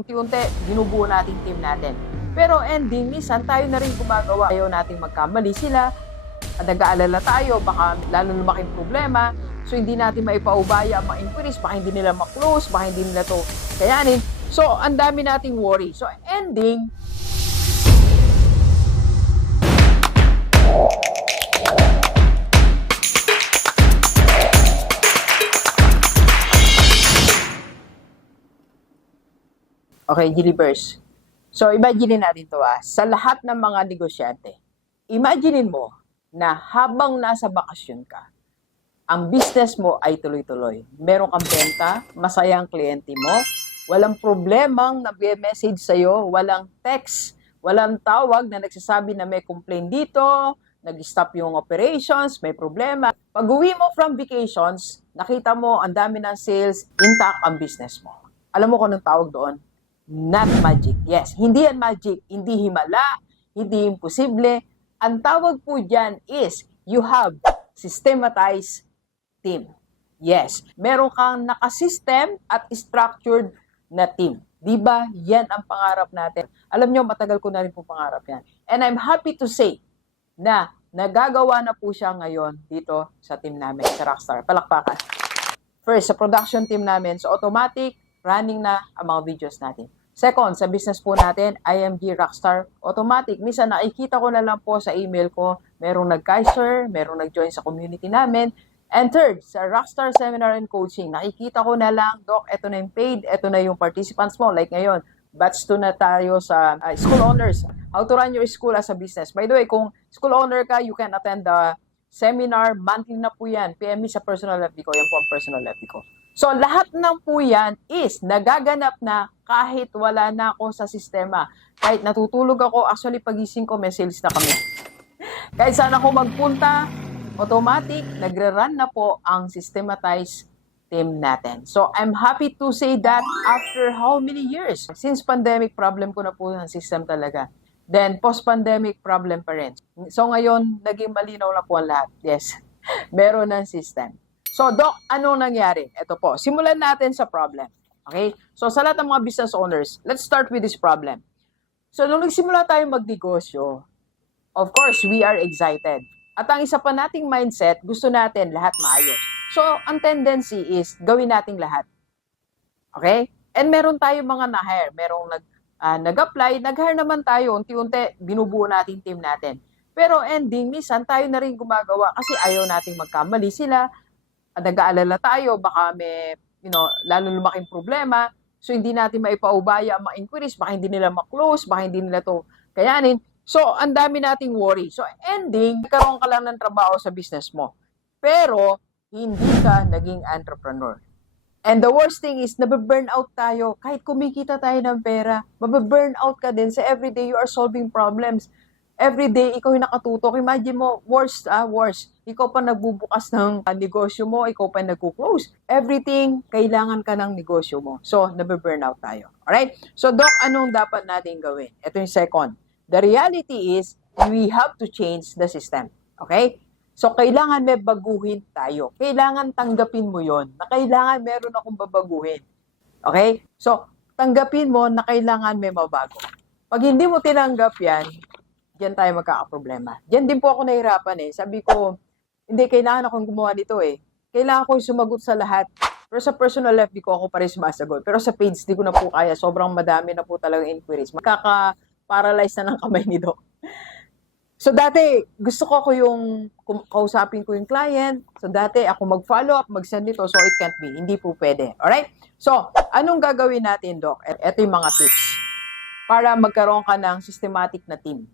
Unti-unti, binubuo natin team natin. Pero ending, minsan tayo na rin gumagawa. Ayaw nating magkamali sila. Nag-aalala tayo, baka lalo lumaking problema. So, hindi natin maipaubaya ang mga inquiries. Baka hindi nila ma-close, baka hindi nila to kayanin. So, ang dami nating worry. So, ending, Okay, Gilibers. So, imagine natin to ah. Sa lahat ng mga negosyante, imaginein mo na habang nasa bakasyon ka, ang business mo ay tuloy-tuloy. Meron kang benta, masaya ang kliyente mo, walang problemang nag-message sa'yo, walang text, walang tawag na nagsasabi na may complaint dito, nag-stop yung operations, may problema. Pag uwi mo from vacations, nakita mo ang dami ng sales, intact ang business mo. Alam mo kung anong tawag doon? Not magic. Yes, hindi yan magic. Hindi himala, hindi imposible. Ang tawag po dyan is you have systematized team. Yes, meron kang nakasystem at structured na team. Di ba? Yan ang pangarap natin. Alam nyo, matagal ko na rin po pangarap yan. And I'm happy to say na nagagawa na po siya ngayon dito sa team namin, sa Rockstar. Palakpakan. First, sa production team namin, so automatic, running na ang mga videos natin. Second, sa business po natin, IMG Rockstar Automatic. Minsan nakikita ko na lang po sa email ko, merong nag-Kaiser, merong nag-join sa community namin. And third, sa Rockstar Seminar and Coaching, nakikita ko na lang, Doc, eto na yung paid, eto na yung participants mo. Like ngayon, batch 2 na tayo sa uh, school owners. How to run your school as a business. By the way, kung school owner ka, you can attend the seminar. Monthly na po yan. PM me sa personal FB ko. Yan po ang personal FB ko. So, lahat ng po yan is nagaganap na kahit wala na ako sa sistema. Kahit natutulog ako, actually pagising ko, may sales na kami. kahit saan ako magpunta, automatic, nagre-run na po ang systematized team natin. So, I'm happy to say that after how many years? Since pandemic, problem ko na po ang system talaga. Then, post-pandemic, problem pa rin. So, ngayon, naging malinaw na po lahat. Yes, meron ng system. So, Doc, ano nangyari? Ito po, simulan natin sa problem. Okay? So, sa lahat ng mga business owners, let's start with this problem. So, nung nagsimula tayo magnegosyo, of course, we are excited. At ang isa pa nating mindset, gusto natin lahat maayos. So, ang tendency is gawin nating lahat. Okay? And meron tayo mga na-hire. Merong nag, ah, nag-apply, nag-hire naman tayo. Unti-unti, binubuo natin team natin. Pero ending, minsan tayo na rin gumagawa kasi ayaw nating magkamali sila. Nag-aalala tayo, baka may, you know, lalo lumaking problema. So, hindi natin maipaubaya ang mga inquiries. Baka hindi nila ma-close, baka hindi nila to kayanin. So, ang dami nating worry. So, ending, karoon ka lang ng trabaho sa business mo. Pero, hindi ka naging entrepreneur. And the worst thing is, nabe-burn out tayo. Kahit kumikita tayo ng pera, mabe-burn out ka din sa everyday you are solving problems. Everyday, ikaw yung nakatutok. Imagine mo, worst, ah, worst. Ikaw pa nagbubukas ng ah, negosyo mo, ikaw pa nagko-close. Everything, kailangan ka ng negosyo mo. So, nabe-burn out tayo. Alright? So, Doc, anong dapat natin gawin? Ito yung second. The reality is, we have to change the system. Okay? So, kailangan may baguhin tayo. Kailangan tanggapin mo yon na kailangan meron akong babaguhin. Okay? So, tanggapin mo na kailangan may mabago. Pag hindi mo tinanggap yan, diyan tayo magkakaproblema. Diyan din po ako nahirapan eh. Sabi ko, hindi, kailangan akong gumawa nito eh. Kailangan ko sumagot sa lahat. Pero sa personal life, di ko ako pa rin sumasagot. Pero sa page, di ko na po kaya. Sobrang madami na po talagang inquiries. Magkaka-paralyze na ng kamay ni Doc. So dati, gusto ko ko yung kausapin ko yung client. So dati, ako mag-follow up, mag-send nito. So it can't be. Hindi po pwede. Alright? So, anong gagawin natin, Doc? Ito yung mga tips. Para magkaroon ka ng systematic na team.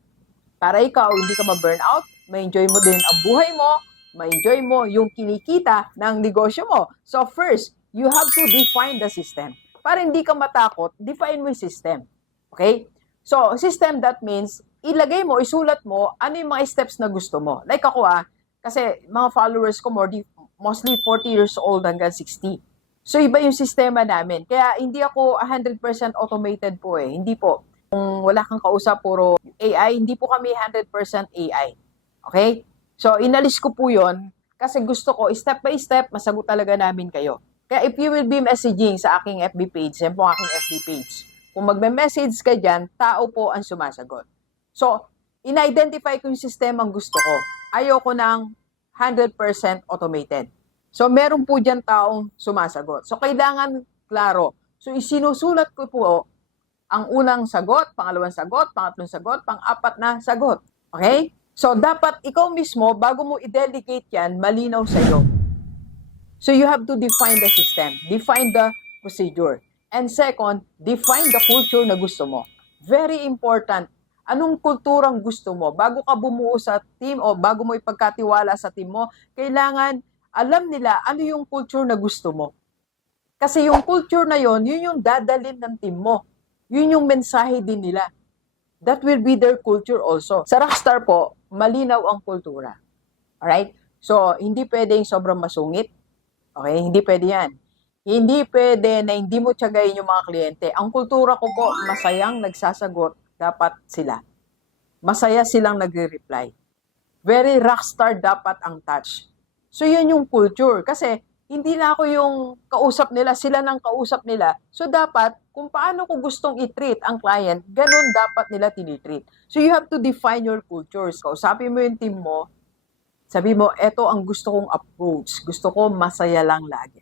Para ikaw, hindi ka ma-burnout, ma-enjoy mo din ang buhay mo, ma-enjoy mo yung kinikita ng negosyo mo. So first, you have to define the system. Para hindi ka matakot, define mo yung system. Okay? So, system that means, ilagay mo, isulat mo, ano yung mga steps na gusto mo. Like ako ah, kasi mga followers ko more, mostly 40 years old hanggang 60. So, iba yung sistema namin. Kaya, hindi ako 100% automated po eh. Hindi po. Kung wala kang kausap, puro AI, hindi po kami 100% AI. Okay? So, inalis ko po yon kasi gusto ko, step by step, masagot talaga namin kayo. Kaya if you will be messaging sa aking FB page, yan po ang aking FB page, kung magme-message ka dyan, tao po ang sumasagot. So, in-identify ko yung sistemang gusto ko. Ayoko ng 100% automated. So, meron po dyan taong sumasagot. So, kailangan klaro. So, isinusulat ko po ang unang sagot, pangalawang sagot, pangatlong sagot, pang-apat na sagot. Okay? So, dapat ikaw mismo, bago mo i-delegate yan, malinaw sa iyo. So, you have to define the system. Define the procedure. And second, define the culture na gusto mo. Very important. Anong kulturang gusto mo? Bago ka bumuo sa team o bago mo ipagkatiwala sa team mo, kailangan alam nila ano yung culture na gusto mo. Kasi yung culture na yon, yun yung dadalin ng team mo. Yun yung mensahe din nila. That will be their culture also. Sa Rockstar po, malinaw ang kultura. Alright? So, hindi pwedeng sobrang masungit. Okay? Hindi pwede yan. Hindi pwede na hindi mo tiyagayin yung mga kliyente. Ang kultura ko po, masayang nagsasagot, dapat sila. Masaya silang nagre-reply. Very rockstar dapat ang touch. So, yun yung culture. Kasi, hindi na ako yung kausap nila, sila nang kausap nila. So, dapat, kung paano ko gustong i-treat ang client, ganun dapat nila tinitreat. So, you have to define your cultures. Kausapin mo yung team mo, sabi mo, eto ang gusto kong approach. Gusto ko masaya lang lagi.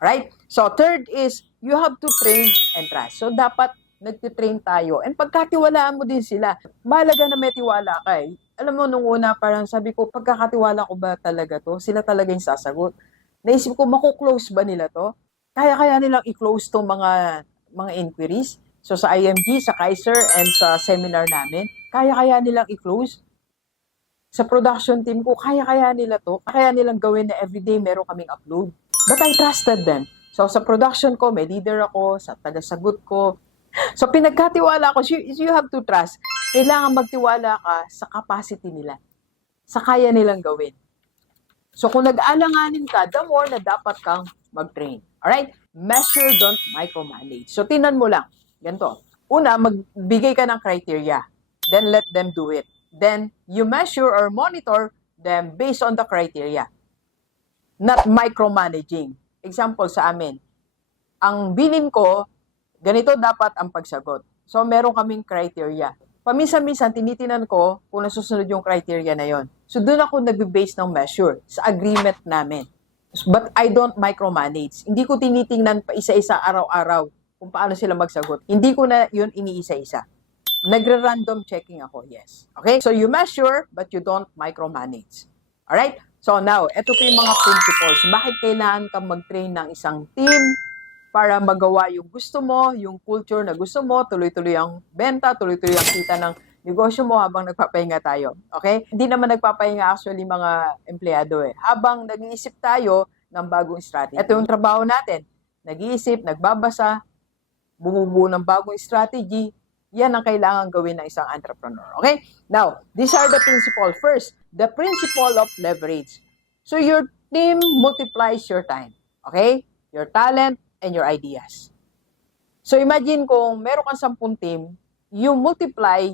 Alright? So, third is, you have to train and trust. So, dapat nagtitrain tayo. And pagkatiwalaan mo din sila, mahalaga na may tiwala ka eh. Alam mo, nung una, parang sabi ko, pagkakatiwala ko ba talaga to? Sila talaga yung sasagot. Naisip ko, makuklose ba nila to? Kaya-kaya nilang i-close tong mga, mga inquiries. So, sa IMG, sa Kaiser, and sa seminar namin, kaya-kaya nilang i-close sa production team ko, kaya-kaya nila to. Kaya nilang gawin na everyday meron kaming upload. But I trusted them. So, sa production ko, may leader ako, sa tagasagot ko. So, pinagkatiwala ko, you, you have to trust. Kailangan magtiwala ka sa capacity nila. Sa kaya nilang gawin. So, kung nag-alanganin ka, the more na dapat kang mag-train. Alright? Measure, don't micromanage. So, tinan mo lang. Ganito. Una, magbigay ka ng criteria. Then, let them do it. Then, you measure or monitor them based on the criteria. Not micromanaging. Example sa amin, ang bilin ko, ganito dapat ang pagsagot. So, meron kaming criteria. Paminsan-minsan, tinitinan ko kung nasusunod yung criteria na yon. So, doon ako nag-base ng measure sa agreement namin. But I don't micromanage. Hindi ko tinitingnan pa isa-isa araw-araw kung paano sila magsagot. Hindi ko na yun iniisa-isa. Nagre-random checking ako, yes. Okay? So, you measure, but you don't micromanage. Alright? So, now, ito po yung mga principles. Bakit kailangan kang mag-train ng isang team para magawa yung gusto mo, yung culture na gusto mo, tuloy-tuloy ang benta, tuloy-tuloy ang kita ng negosyo mo habang nagpapahinga tayo. Okay? Hindi naman nagpapahinga actually mga empleyado eh. Habang nag-iisip tayo ng bagong strategy. Ito yung trabaho natin. Nag-iisip, nagbabasa, bumubuo ng bagong strategy, yan ang kailangan gawin ng isang entrepreneur. Okay? Now, these are the principle. First, the principle of leverage. So, your team multiplies your time. Okay? Your talent and your ideas. So, imagine kung meron kang 10 team, you multiply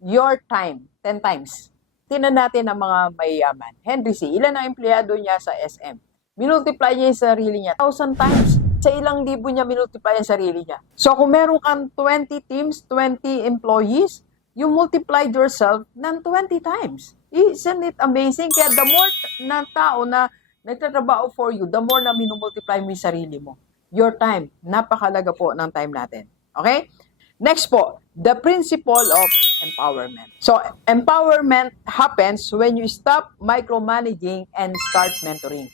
your time 10 times. Tinan natin ang mga mayayaman. Henry C., ilan ang empleyado niya sa SM? Minultiply niya yung sarili niya 1,000 times sa ilang libo niya minultiply ang sarili niya. So kung meron kang 20 teams, 20 employees, you multiplied yourself ng 20 times. Isn't it amazing? Kaya the more na tao na nagtatrabaho for you, the more na minumultiply mo yung sarili mo. Your time. Napakalaga po ng time natin. Okay? Next po, the principle of empowerment. So, empowerment happens when you stop micromanaging and start mentoring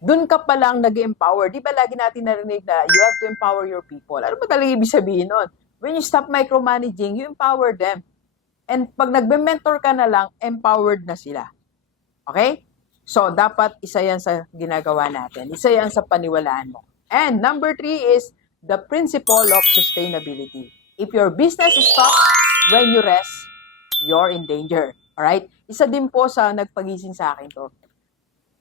dun ka pa lang nag-empower. Di ba lagi natin narinig na you have to empower your people? Ano ba talaga ibig sabihin nun? When you stop micromanaging, you empower them. And pag nagbe-mentor ka na lang, empowered na sila. Okay? So, dapat isa yan sa ginagawa natin. Isa yan sa paniwalaan mo. And number three is the principle of sustainability. If your business stops when you rest, you're in danger. Alright? Isa din po sa nagpagising sa akin to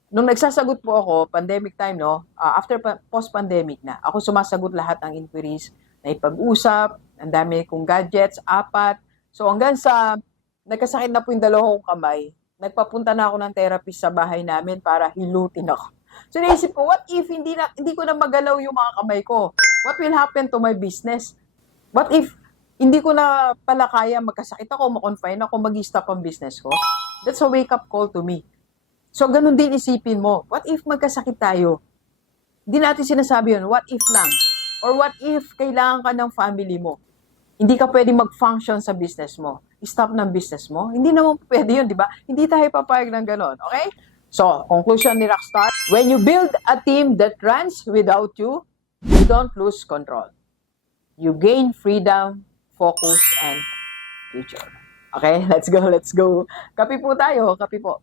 nung nagsasagot po ako, pandemic time, no, uh, after pa- post-pandemic na, ako sumasagot lahat ng inquiries, na ipag-usap, ang dami kong gadgets, apat. So hanggang sa nagkasakit na po yung dalawang kamay, nagpapunta na ako ng therapist sa bahay namin para hilutin ako. So naisip ko, what if hindi, na, hindi ko na magalaw yung mga kamay ko? What will happen to my business? What if hindi ko na pala kaya magkasakit ako, makonfine ako, mag-stop ang business ko? That's a wake-up call to me. So, ganun din isipin mo. What if magkasakit tayo? Hindi natin sinasabi yun, what if lang? Or what if kailangan ka ng family mo? Hindi ka pwede mag-function sa business mo. Stop ng business mo. Hindi naman pwede yun, di ba? Hindi tayo papayag ng ganon. Okay? So, conclusion ni Rockstar, when you build a team that runs without you, you don't lose control. You gain freedom, focus, and future. Okay, let's go, let's go. Kapi po tayo, kapi po.